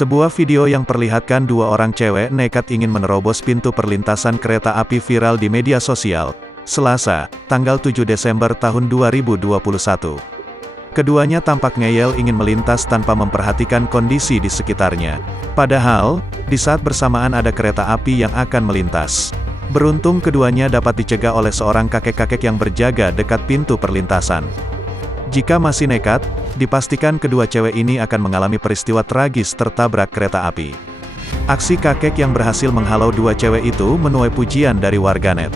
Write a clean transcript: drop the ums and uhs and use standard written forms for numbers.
Sebuah video yang perlihatkan dua orang cewek nekat ingin menerobos pintu perlintasan kereta api viral di media sosial, Selasa, tanggal 7 Desember tahun 2021. Keduanya tampak ngeyel ingin melintas tanpa memperhatikan kondisi di sekitarnya. Padahal, di saat bersamaan ada kereta api yang akan melintas. Beruntung keduanya dapat dicegah oleh seorang kakek-kakek yang berjaga dekat pintu perlintasan. Jika masih nekat, dipastikan kedua cewek ini akan mengalami peristiwa tragis tertabrak kereta api. Aksi kakek yang berhasil menghalau dua cewek itu menuai pujian dari warganet.